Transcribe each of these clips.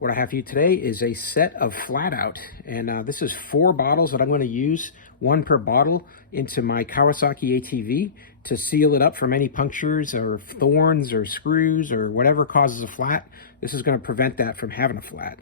What I have for you today is a set of FlatOut, and this is 4 bottles that I'm going to use, 1 per bottle, into my Kawasaki ATV to seal it up from any punctures or thorns or screws or whatever causes a flat. This is going to prevent that from having a flat.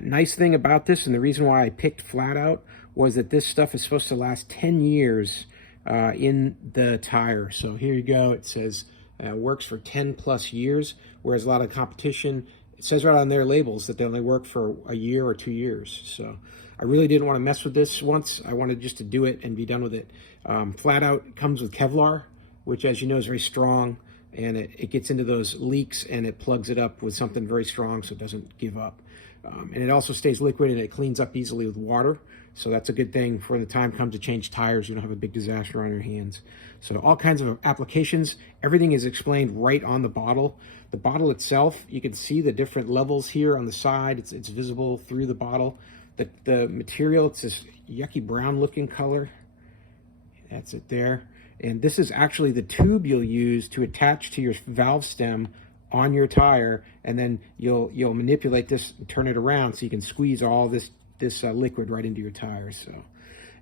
Nice thing about this, and the reason why I picked FlatOut, was that this stuff is supposed to last 10 years in the tire. So here you go. It says works for 10 plus years, whereas a lot of competition, it says right on their labels that they only work for a year or 2 years. So I really didn't want to mess with this once. I wanted just to do it and be done with it. FlatOut comes with Kevlar, which, as you know, is very strong, and it gets into those leaks and it plugs it up with something very strong so it doesn't give up. And it also stays liquid and it cleans up easily with water. So that's a good thing for when the time comes to change tires. You don't have a big disaster on your hands. So all kinds of applications. Everything is explained right on the bottle. The bottle itself, you can see the different levels here on the side. It's visible through the bottle. The material, it's this yucky brown looking color. That's it there. And this is actually the tube you'll use to attach to your valve stem on your tire, and then you'll manipulate this and turn it around so you can squeeze all this liquid right into your tires. So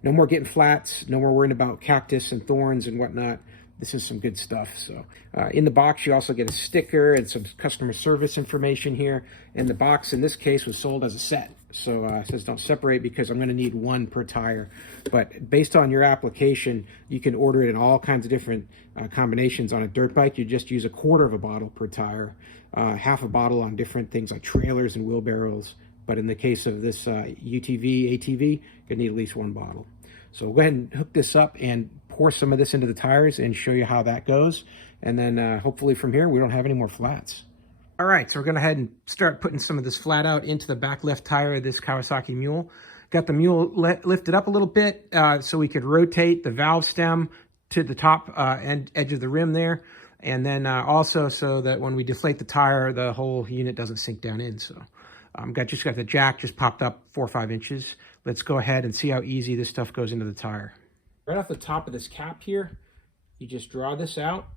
no more getting flats, no more worrying about cactus and thorns and whatnot. This is some good stuff. So in the box, you also get a sticker and some customer service information here. And the box in this case was sold as a set. So it says don't separate because I'm going to need 1 per tire. But based on your application, you can order it in all kinds of different combinations. On a dirt bike, you just use 1/4 of a bottle per tire, half a bottle on different things like trailers and wheelbarrows. But in the case of this UTV, ATV, you're going to need at least 1 bottle. So we'll go ahead and hook this up and pour some of this into the tires and show you how that goes. And then hopefully from here, we don't have any more flats. All right, so we're going to head and start putting some of this FlatOut into the back left tire of this Kawasaki Mule. Got the Mule lifted up a little bit so we could rotate the valve stem to the top edge of the rim there. And then also so that when we deflate the tire, the whole unit doesn't sink down in. So just got the jack just popped up 4 or 5 inches. Let's go ahead and see how easy this stuff goes into the tire. Right off the top of this cap here, you just draw this out.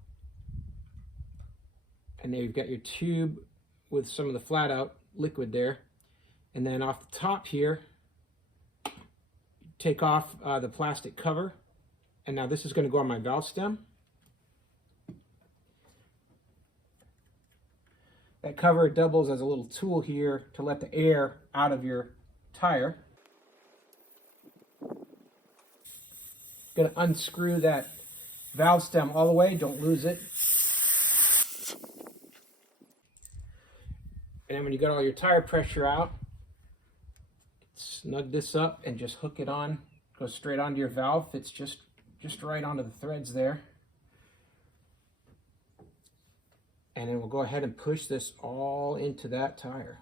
And there you've got your tube with some of the FlatOut liquid there. And then off the top here, take off the plastic cover. And now this is going to go on my valve stem. That cover doubles as a little tool here to let the air out of your tire. Going to unscrew that valve stem all the way, don't lose it. And then when you got all your tire pressure out, snug this up and just hook it on. Goes straight onto your valve. Fits just right onto the threads there. And then we'll go ahead and push this all into that tire.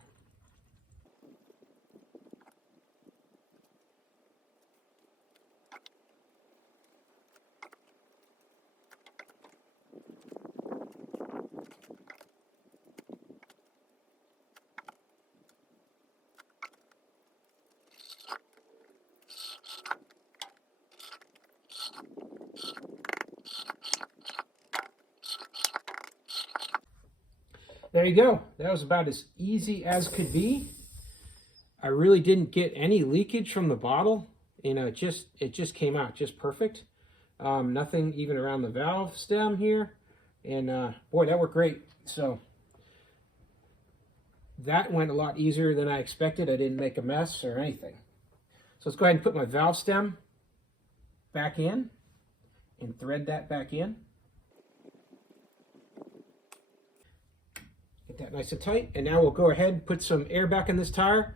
There you go. That was about as easy as could be. I really didn't get any leakage from the bottle. You know, it just came out just perfect. Nothing even around the valve stem here. And boy, that worked great. So that went a lot easier than I expected. I didn't make a mess or anything. So let's go ahead and put my valve stem back in and thread that back in. Get that nice and tight. And now we'll go ahead and put some air back in this tire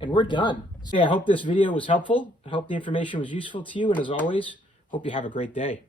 and we're done. So yeah, I hope this video was helpful. I hope the information was useful to you. And as always, hope you have a great day.